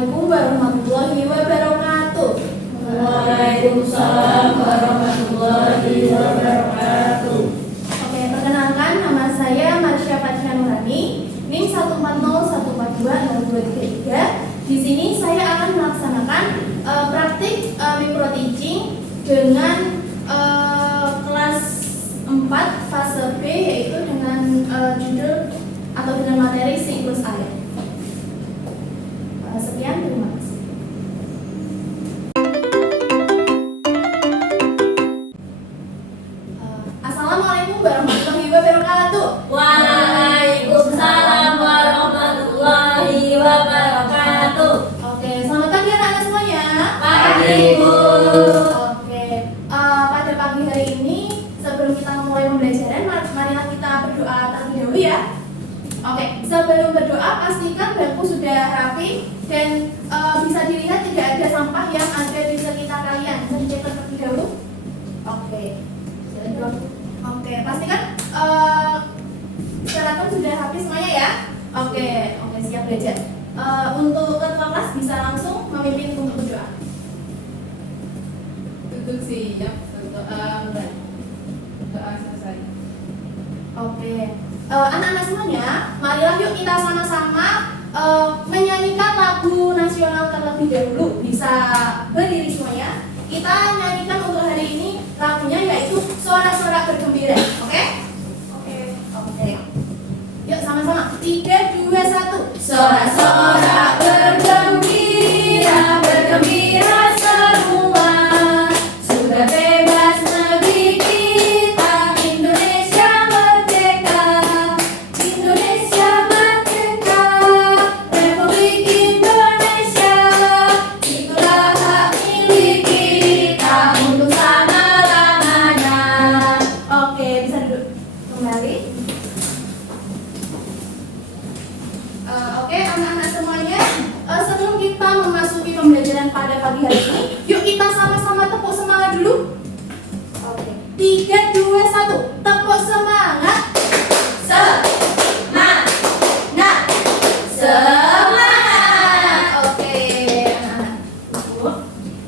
Assalamualaikum warahmatullahi wabarakatuh. Waalaikumsalam warahmatullahi wabarakatuh. Oke, perkenalkan nama saya Marsha Fathia Nurani, NIM 140142023. Di sini saya akan melaksanakan praktik micro teaching dengan kelas 4 fase B, yaitu dengan judul atau dengan materi siklus air. Sekian, terima kasih. Assalamualaikum warahmatullahi wabarakatuh. Waalaikumsalam warahmatullahi wabarakatuh. Oke, selamat pagi anak-anak semuanya. Pagi, Bu. Oke, pada pagi hari ini sebelum kita memulai pembelajaran, marilah kita berdoa terlebih dahulu ya. Oke, sebelum berdoa pastikan bangku sudah rapi dan bisa dilihat tidak ada sampah yang ada di sekitar kalian. Bisa dicek terlebih dahulu. Oke, oke, pastikan peralatan sudah rapi semuanya ya. Oke, siap belajar. Untuk ketua kelas bisa langsung memimpin untuk berdoa. Duduk siap untuk doa selesai. Oke, anak-anak semuanya, marilah yuk kita sama-sama menyanyikan lagu nasional terlebih dahulu. Bisa berdiri semuanya. Kita nyanyikan untuk hari ini lagunya yaitu Sorak-sorak bergembira. Oke? Oke. Yuk sama-sama. 3, 2, 1. Sorak-sorak bergembira, bergembira semua. Sudah bebas negeri kita, Indonesia merdeka. Indonesia merdeka, Republik Indonesia. Itulah hak milik kita untuk selama-lamanya. Oke, bisa duduk kembali. Oke, anak-anak semuanya, sebelum kita memasuki pembelajaran pada pagi hari ini, yuk kita sama-sama tepuk semangat dulu. Oke, 3, 2, 1, tepuk semangat. Semangat, semangat. Oke, anak-anak.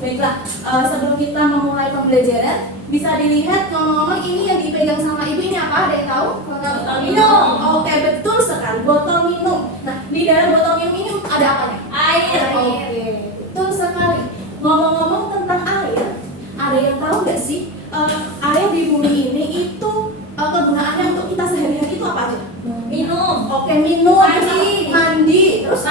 Baiklah, sebelum kita memulai pembelajaran, bisa dilihat ngomong-ngomong ini yang dipegang sama ibu ini apa? Ada yang tahu? Botol minum. Oke, betul sekali, botol minum. Nah, di dalam botol minum ini ada apanya? Air. Oke, betul sekali. Ngomong-ngomong tentang air, ada yang tahu nggak sih air di bumi ini itu kegunaannya untuk kita sehari-hari itu apa aja? Minum. Oke, minum, mandi, terus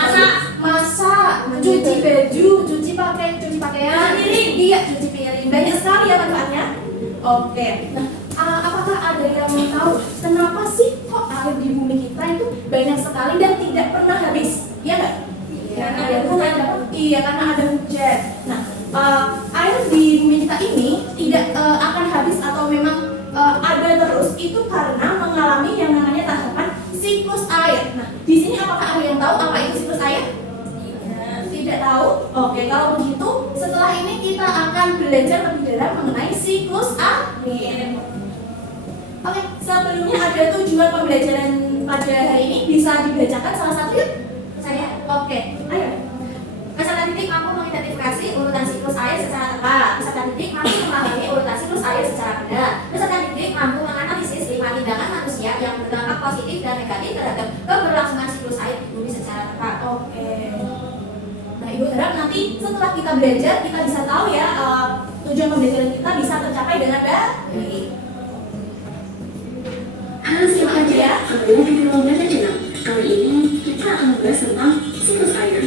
masak, cuci baju, cuci pakaian, iya, cuci piring. Banyak sekali ya manfaatnya. Oke, nah apakah ada yang tahu kenapa sih kok air di bumi kita itu banyak sekali dan tidak pernah habis? Iya nggak? Karena ada hujan. Nah, air di bumi kita ini tidak akan habis atau memang ada terus itu karena mengalami yang namanya tahapan siklus air. Nah, di sini apakah ada yang tahu apa itu siklus air? Tidak tahu? Oke, kalau begitu setelah ini kita akan belajar lebih dalam mengenai siklus air. Oke, sebelumnya ada tujuan pembelajaran pada hari ini, bisa dibacakan salah satu yuk? Saya? Oke, ayo. Peserta didik mampu mengidentifikasi urutan siklus air secara tepat. Peserta didik mampu memahami urutan siklus air secara benar. Peserta didik mampu menganalisis 5 tindakan manusia yang berdampak positif dan negatif terhadap keberlangsungan siklus air di bumi secara tepat. Oke. Nah, Ibu harap nanti setelah kita belajar, kita bisa tahu ya tujuan pembelajaran kita bisa tercapai dengan baik. Halo siapa aja, sampai jumpa di ruang belajar channel. Kali ini kita akan membahas tentang siklus air.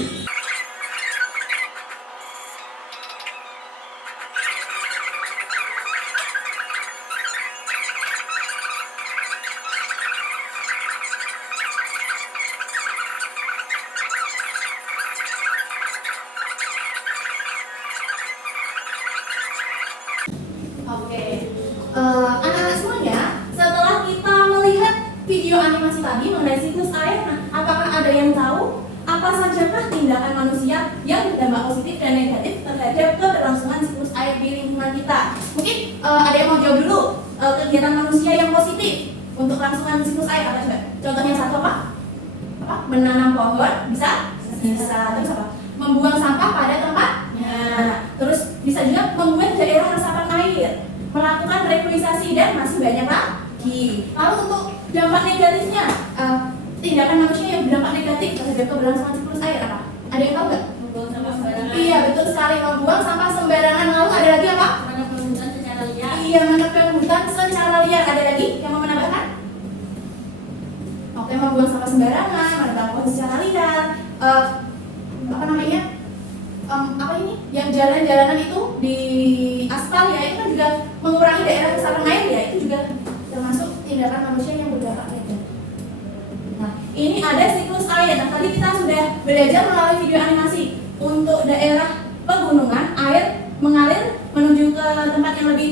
Oke, anak-anak semuanya, setelah kita melihat video animasi tadi mengenai siklus air, nah, apakah ada yang tahu apa sajakah tindakan manusia yang berdampak positif dan negatif terhadap keberlangsungan siklus air di lingkungan kita? Mungkin ada yang mau jawab dulu kegiatan manusia yang positif untuk kelangsungan siklus air apa coba? Contohnya satu apa? Menanam pohon, bisa? Bisa. Terus apa? membuang sampah pada tempatnya. Terus bisa juga membuat daerah resapan air, melakukan regulasi dan masih banyak lagi. Lalu untuk dampak negatifnya, tindakan manusia yang berdampak negatif terhadap keberlangsungan siklus air apa? Ada yang tahu nggak? Membuang sampah sembarangan. Iya betul sekali, membuang sampah sembarangan. Lalu ada lagi apa? Menebang hutan secara liar. Iya, menebang hutan secara liar. Ada lagi yang mau menambahkan? Oke, membuang sampah sembarangan, menebang pohon secara liar. Apa namanya? Apa ini? Yang jalan-jalanan itu di aspal ya, itu kan juga mengurangi daerah resapan air ya, itu juga termasuk tindakan manusia yang berdampak negatif. Nah, ini ada siklus air. Nah, tadi kita sudah belajar melalui video animasi. Untuk daerah pegunungan, air mengalir menuju ke tempat yang lebih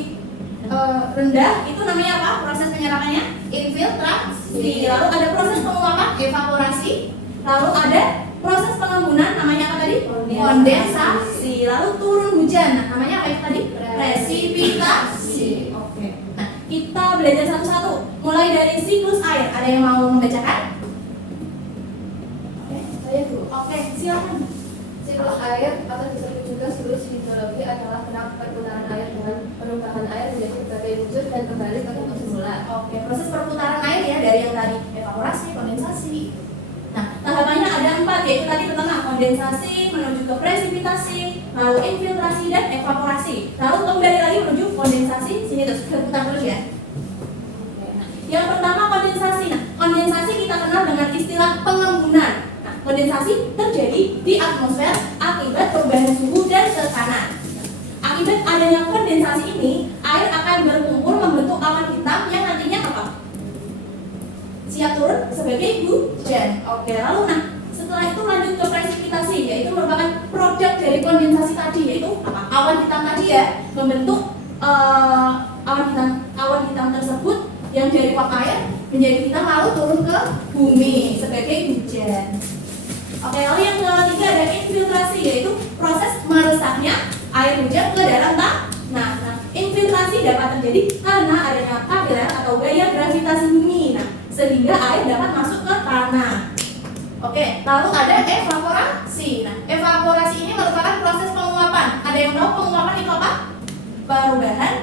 rendah. Itu namanya apa? Proses penyerapannya? Infiltrasi. Lalu ada proses penguapan, evaporasi. Lalu ada proses pengembunan, namanya apa tadi? Kondensasi. Lalu turun hujan, nah, namanya apa itu tadi? Presipitasi. Oke. Nah, kita belajar satu-satu. Mulai dari siklus air. Ada yang mau membacakan? Oke, saya dulu. Oke, silakan. Siklus air atau disebut juga siklus hidrologi adalah perputaran air dengan perubahan air menjadi berbagai wujud dan kembali ke bentuk semula. Oke, proses perputaran air ya dari yang tadi evaporasi, kondensasi. Nah, tahapannya ada 4, yaitu tadi pertama kondensasi menuju ke presipitasi, lalu infiltrasi dan evaporasi. Lalu kembali lagi menuju kondensasi, sini terus berputar terus ya. Nah, yang pertama kondensasi. Nah, kondensasi kita kenal dengan istilah pengembunan. Nah, kondensasi terjadi di atmosfer akibat perubahan suhu dan tekanan. Akibat adanya kondensasi ini, air akan berkumpul membentuk awan hitam yang nantinya apa? Siap turun sebagai hujan. Oke, lalu nah setelah itu lanjut ke presipitasi, yaitu merupakan produk dari kondensasi tadi, yaitu apa? Awan hitam tadi ya, membentuk awan hitam tersebut yang dari uap air menjadi hitam lalu turun ke bumi sebagai hujan. Oke, lalu yang ketiga ada infiltrasi, yaitu proses meresapnya air hujan ke dalam tanah. Nah, infiltrasi dapat terjadi karena adanya kapiler atau gaya gravitasi bumi. Nah, sehingga air dapat masuk ke tanah. Oke, lalu ada evaporasi. Nah, evaporasi ini merupakan proses penguapan. Ada yang tahu penguapan itu apa? Perubahan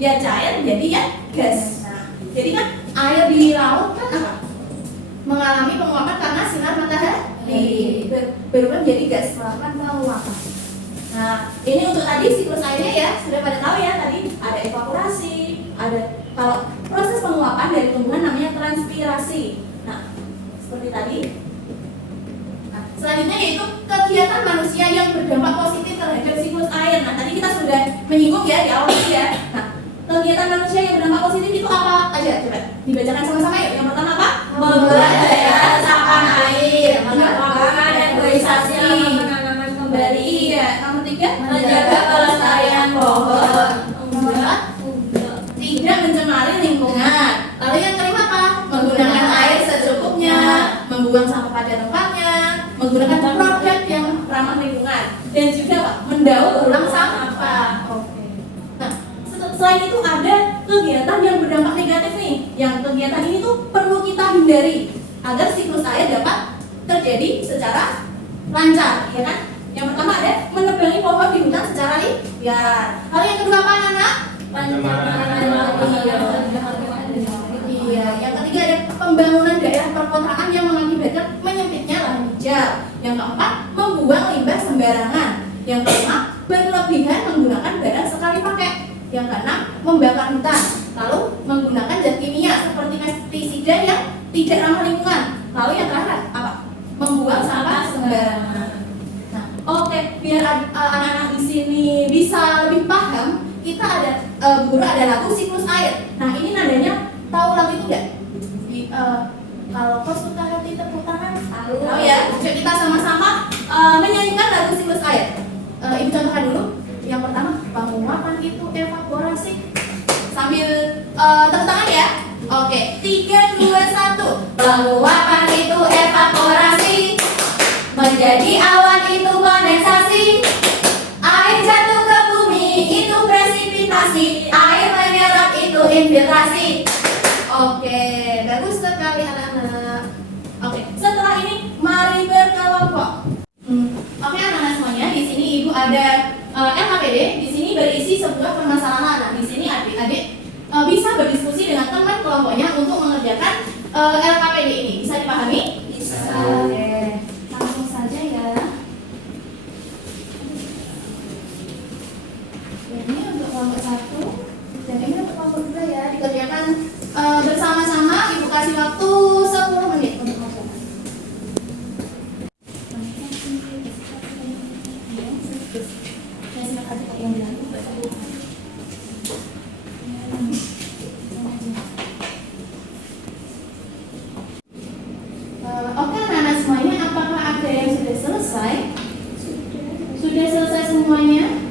ya cair menjadi ya gas. Nah, jadi kan air di laut kan apa? Mengalami penguapan karena sinar matahari berubah menjadi gas, melakukan penguapan. Nah, ini untuk tadi siklus airnya ya, sudah pada tahu ya tadi ada evaporasi, ada kalau proses penguapan dari tumbuhan namanya transpirasi. Nah, seperti tadi. Nah, selanjutnya yaitu kegiatan manusia yang berdampak positif terhadap siklus air. Nah, tadi kita sudah menyinggung ya di awal tadi ya. Nah, kegiatan manusia yang berdampak positif itu apa aja? Coba dibacakan sama-sama yuk. Yang pertama apa? Membuat daerah resapan air, melakukan regulasi, penanaman kembali. Iya. Nomor 3, menjaga kelestarian pohon, tidak mencemari lingkungan. Lalu yang kelima apa? Menggunakan air secukupnya, membuang sampah pada tempatnya, menggunakan produk yang ramah lingkungan, dan juga apa? Mendaur ulang sampah. Oke. Nah, selain itu ada kegiatan yang berdampak negatif nih. Yang kegiatan ini tuh perlu kita hindari agar siklus air dapat terjadi secara lancar, ya kan? Yang pertama ada menebangi pohon di hutan secara liar. Lalu yang kedua apa anak? Iya, yang ketiga ada pembangunan daerah perkotaan yang mengakibatkan menyempitnya lahan hijau. Yang keempat, membuang limbah sembarangan. Yang kelima, berlebihan menggunakan barang sekali pakai. Yang keenam, membakar hutan. Lalu menggunakan zat kimia seperti pestisida yang tidak ramah lingkungan. Lalu yang terakhir apa? Membuang sampah sembarangan. Nah, oke, biar anak-anak di sini bisa lebih paham, kita ada guru ada lagu siklus air. Nah, ini nadanya tahu lagu itu enggak? Kalau kau suka hati tepuk tangan. Tahu ya? Coba kita sama-sama menyanyikan lagu siklus air. Ibu contohkan dulu. Yang pertama, penguapan itu evaporasi. Sambil tepuk tangan ya. Oke, 3, 2, 1. penguapan itu evaporasi, menjadi awan itu kondensasi, air jatuh ke bumi itu presipitasi, air menyerap itu infiltrasi. Oke, bagus sekali anak-anak. Oke, setelah ini mari berkelompok. Oke anak, LKPD di sini berisi sebuah permasalahan. Nah, di sini adik-adik bisa berdiskusi dengan teman kelompoknya untuk mengerjakan LKPD ini. Bisa dipahami? Bisa. Oke, langsung saja ya. Ini untuk kelompok 1 dan ini untuk kelompok 2 ya. Dikerjakan bersama-sama. Ibu kasih waktu 10 menit untuk mengerjakan. Oke anak-anak semuanya, apakah ada yang sudah selesai? Sudah selesai semuanya?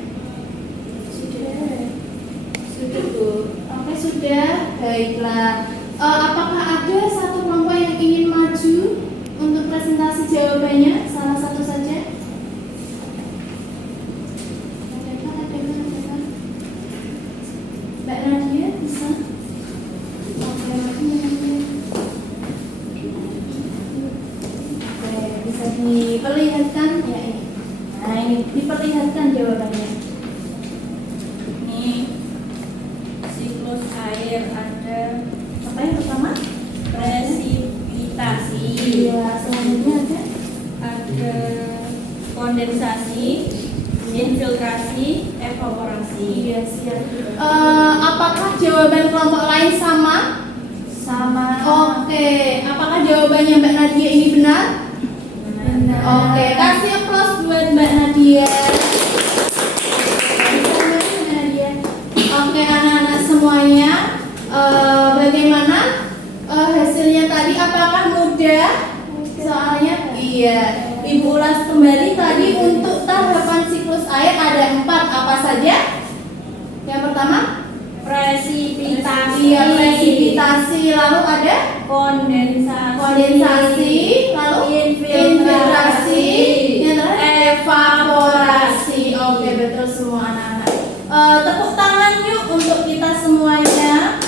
Sudah Bu. Oke sudah, baiklah. Apakah ada satu kelompok yang ingin maju untuk presentasi jawabannya? Salah satu saja. Ada. Mbak Nadia bisa? Oke, bisa diperlihatkan ya ini. Nah ini diperlihatkan jawabannya. Ini siklus air ada Apa yang pertama? presipitasi, Iya, selanjutnya ada kondensasi, infiltrasi, evaporasi. Iya siap. Apakah jawaban kelompok lain sama? Sama. Oke. Apakah jawabannya Mbak Nadia ini benar? Benar. Oke. Kasih applause buat Mbak Nadia. Mbak Nadia. Oke anak-anak semuanya. Bagaimana hasilnya tadi? Apakah mudah? Soalnya iya. Ibu ulas kembali tadi untuk tahapan siklus air ada 4 apa saja? Yang pertama Presipitasi. iya presipitasi, lalu ada kondensasi, lalu infiltrasi, yang terakhir evaporasi. Oke betul semua anak-anak. Tepuk tangan yuk untuk kita semuanya.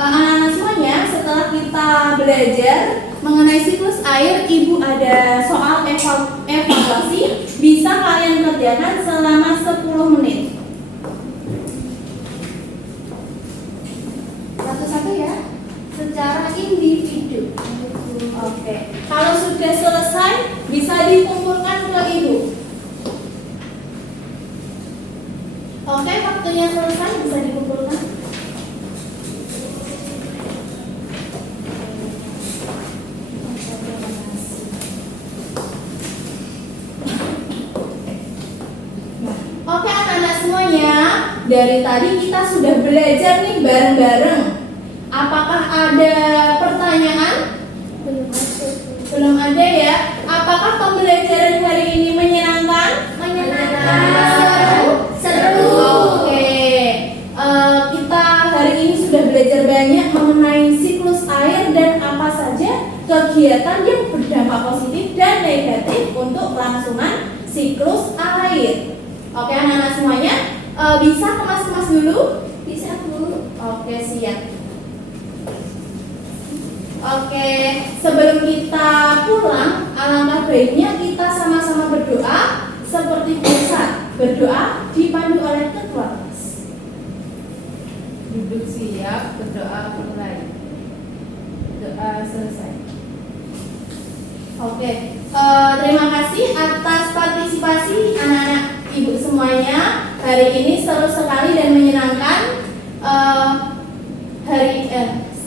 Anak-anak semuanya, setelah kita belajar mengenai siklus air, ibu ada soal evaluasi. Bisa kalian kerjakan selama 10 menit. Satu-satu ya, secara individu. Oke, kalau sudah selesai bisa dikumpulkan ke ibu. Oke, waktunya selesai bisa dikumpulkan. Oke anak-anak semuanya, dari tadi kita sudah belajar nih bareng-bareng. Apakah ada pertanyaan? Belum ada ya. Apakah pembelajaran hari ini menyenangkan? Seru. Oke. Kita hari ini sudah belajar banyak mengenai siklus air dan apa saja kegiatan yang berdampak positif dan negatif untuk kelangsungan siklus air. Oke anak-anak semuanya, bisa kemas-kemas dulu? Bisa Bu. Oke siap. Oke, sebelum kita pulang, alangkah baiknya kita sama-sama berdoa seperti biasa. Berdoa dipandu oleh ketua kelas. Duduk siap, berdoa mulai. Doa selesai. Oke, terima kasih atas partisipasi anak-anak ibu semuanya. Hari ini seru sekali dan menyenangkan.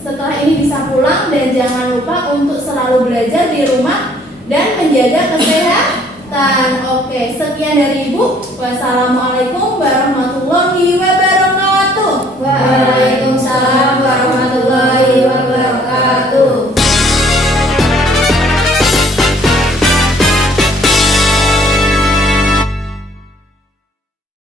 Setelah ini bisa pulang dan jangan lupa untuk selalu belajar di rumah dan menjaga kesehatan. Oke, sekian dari ibu. Wassalamualaikum warahmatullahi wabarakatuh. Waalaikumsalam warahmatullahi